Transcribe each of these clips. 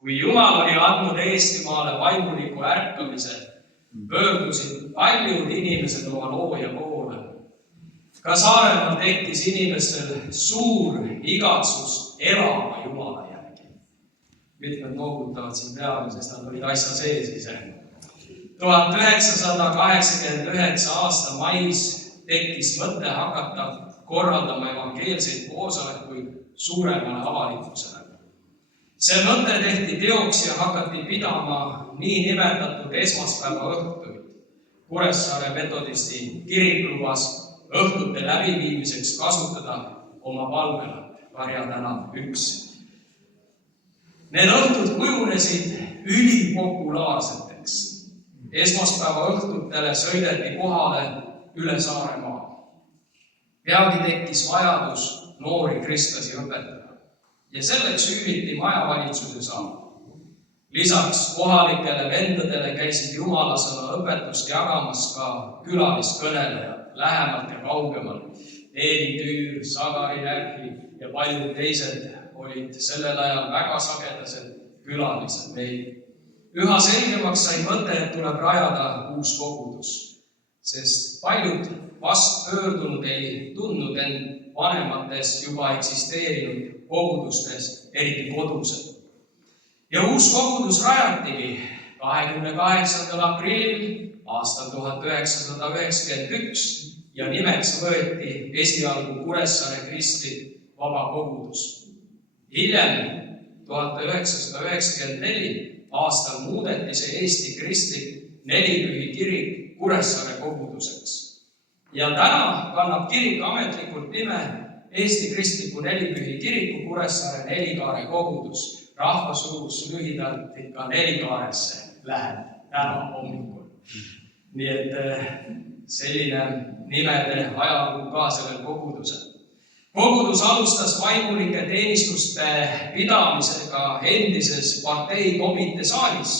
Kui Jumal oli andnud Eestimaale vaimuliku ärkamise, pöördusid paljud inimesed oma looja poole. Ka Saaremaal tekkis inimestel suur igatsus elava Jumala järgi. Mitmed noogutavad siin peale, sest nad olid asja sees ise. 1989 aasta mais tekkis mõte hakata korraldama evangeelseid koosolekuid suuremale avalikkusele. See mõte tehti teoks ja hakati pidama nii nimetatud esmaspäeva õhtuid. Kuressaare metodisti kirik lubas õhtute läbiviimiseks kasutada oma palvelat Karja tänav 1. Need õhtud kujunesid ülipopulaarseteks. Esmaspäeva õhtutele sõideti kohale üle Saaremaa. Peagi tekkis vajadus noori kristlasi õpetada ja selleks üüriti majavalitsuse saal. Lisaks kohalikele vendadele käisid jumalasõna õpetust jagamas ka külaliskõnelejad lähemalt ja kaugemalt. Eeli Tüür, Sagari Järgi ja paljud teised olid sellel ajal väga sagedased külalised meil. Üha selgemaks sai mõte, et tuleb rajada uus kogudus, sest paljud vastpöördunud ei tundnud end vanemates juba eksisteerinud kogudustes, eriti kodused. Ja uus kogudus rajatigi 28. aprillil aastal 1991 ja nimeks võeti esialgu Kuressaare kristlik vaba kogudus. Hiljem 1994 aastal muudeti see Eesti kristlik nelipühi kirik Kuressaare koguduseks. Ja täna kannab kirik ametlikult nime Eesti kristliku nelipühi kiriku Kuressaare Nelikaare kogudus. Rahvasuus lühidalt ikka Nelikaaresse läheb täna hommikul. Nii et selline nimede ajalugu ka sellel kogudusel. Kogudus alustas vaimulike teenistuste pidamisega endises parteikomitee saalis,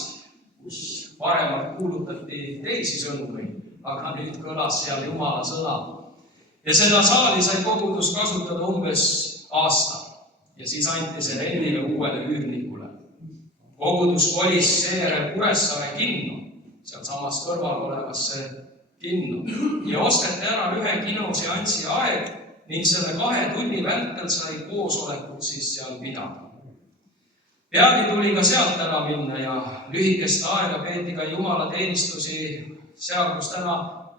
kus varemalt kuulutati teisi sõnumeid, aga nüüd kõlas seal Jumala sõna. Ja seda saali sai kogudus kasutada umbes aasta ja siis anti see rendile uuele üürnikule. Kogudus kolis seejärel Kuressaare kinno, seal samas kõrval olevasse kinno, ja osteti ära ühe kinoseansi aeg ning selle 2 tunni vältel sai koosolekut siis seal pidada. Peagi tuli ka sealt ära minna ja lühikest aega peeti ka jumalateenistusi seal, kus täna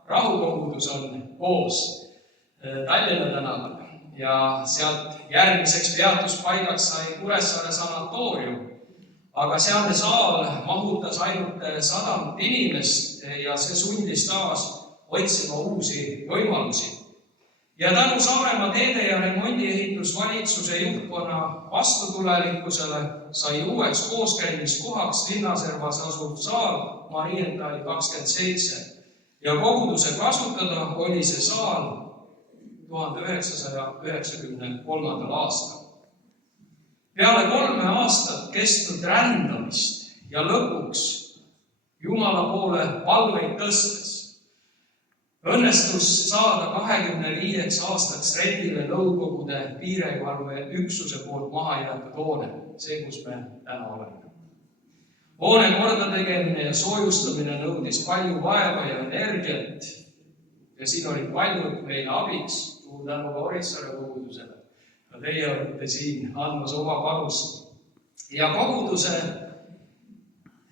rahukogudus on koos Tallinna tänaval. Ja sealt järgmiseks peatuspaigaks sai Kuressaare sanatoorium, aga sealne saal mahutas ainult 100 inimest ja see sundis taas otsima uusi võimalusi. Ja tänu Saaremaa teede ja remondiehitusvalitsuse juhtkonna vastutulelikkusele sai uueks kooskäimiskohaks linnaservas asuv saal Marienthali 27 ja koguduse kasutada oli see saal 1993. aastal. Peale 3 aastat kestnud rändamist ja lõpuks Jumala poole palveid tõstes õnnestus saada 25 aastaks rendile Nõukogude piirivalveüksuse poolt maha jäetud hoone, see, kus me täna oleme. Hoone kordategemine ja soojustamine nõudis palju vaeva ja energiat ja siin olid paljud meile abiks, suur tänu ka Orissaare kogudusele. Ja teie olete siin andmas oma panust. Ja koguduse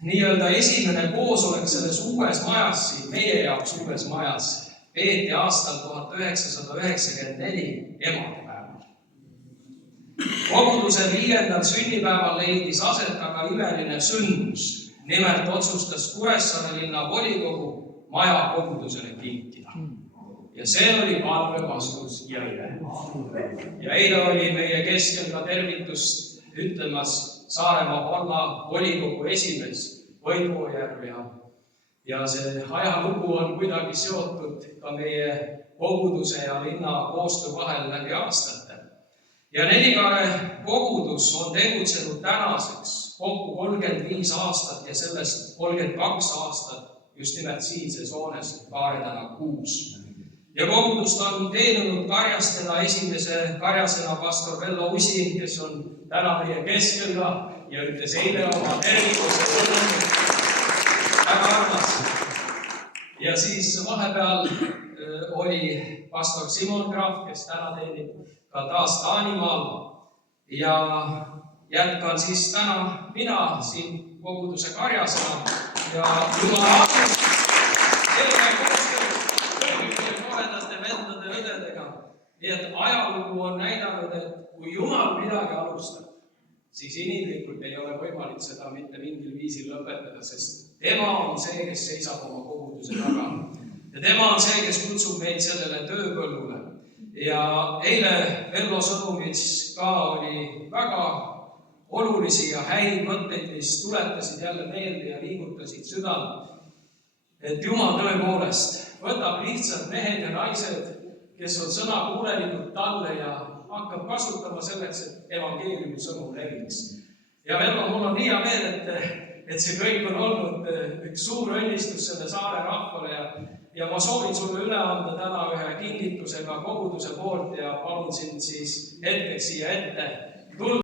nii-öelda esimene koosolek selles uues majas, siin meie jaoks uues majas, peeti aastal 1994 emadepäeval. Koguduse 5. sünnipäeval leidis aset aga imeline sündmus. Nimelt otsustas Kuressaare linna volikogu maja kogudusele kinkida. Ja see oli palve vastus jõile. Ja eile oli meie keskel ka tervitust ütlemas Saaremaa valla volikogu esimees Võitvojärv ja see ajalugu on kuidagi seotud ka meie koguduse ja linna koostöö vahel läbi aastate. Ja Nelikaare kogudus on tegutsenud tänaseks kokku 35 aastat ja sellest 32 aastat just nimelt siinses hoones Kaare tänav 6. Ja kogudust on teenunud Karjastena esimese karjasena pastor Vello Usin, kes on täna meie keskel ka ja ütles eile oma tervikuse sõnumi. Väga armas. Ja siis vahepeal oli pastor Simon Graaf, kes täna teenib ka taas Taanimaal. Ja jätkan siis täna mina siin koguduse karjasena ja Jumala abist teeme koostööd kõigile toredate vendade õdedega. Nii et ajalugu on näidanud, et kui Jumal midagi alustab, siis inimlikult ei ole võimalik seda mitte mingil viisil lõpetada, sest tema on see, kes seisab oma koguduse taga. Ja tema on see, kes kutsub meid sellele tööpõllule. Ja eile Vello sõnumis ka oli väga olulisi ja häid mõtteid, mis tuletasid jälle meelde ja liigutasid südant. Et Jumal tõepoolest võtab lihtsalt mehed ja naised, kes on sõnakuulelikud talle ja hakkab kasutama selleks, et evangeeliumi sõnum leviks. Ja Vello, mul on hea meel, et see kõik on olnud üks suur õnnistus selle saare rahvale ja ma soovin sulle üle anda täna ühe kingitusega koguduse poolt ja palun sind siis hetkeks siia ette tulla.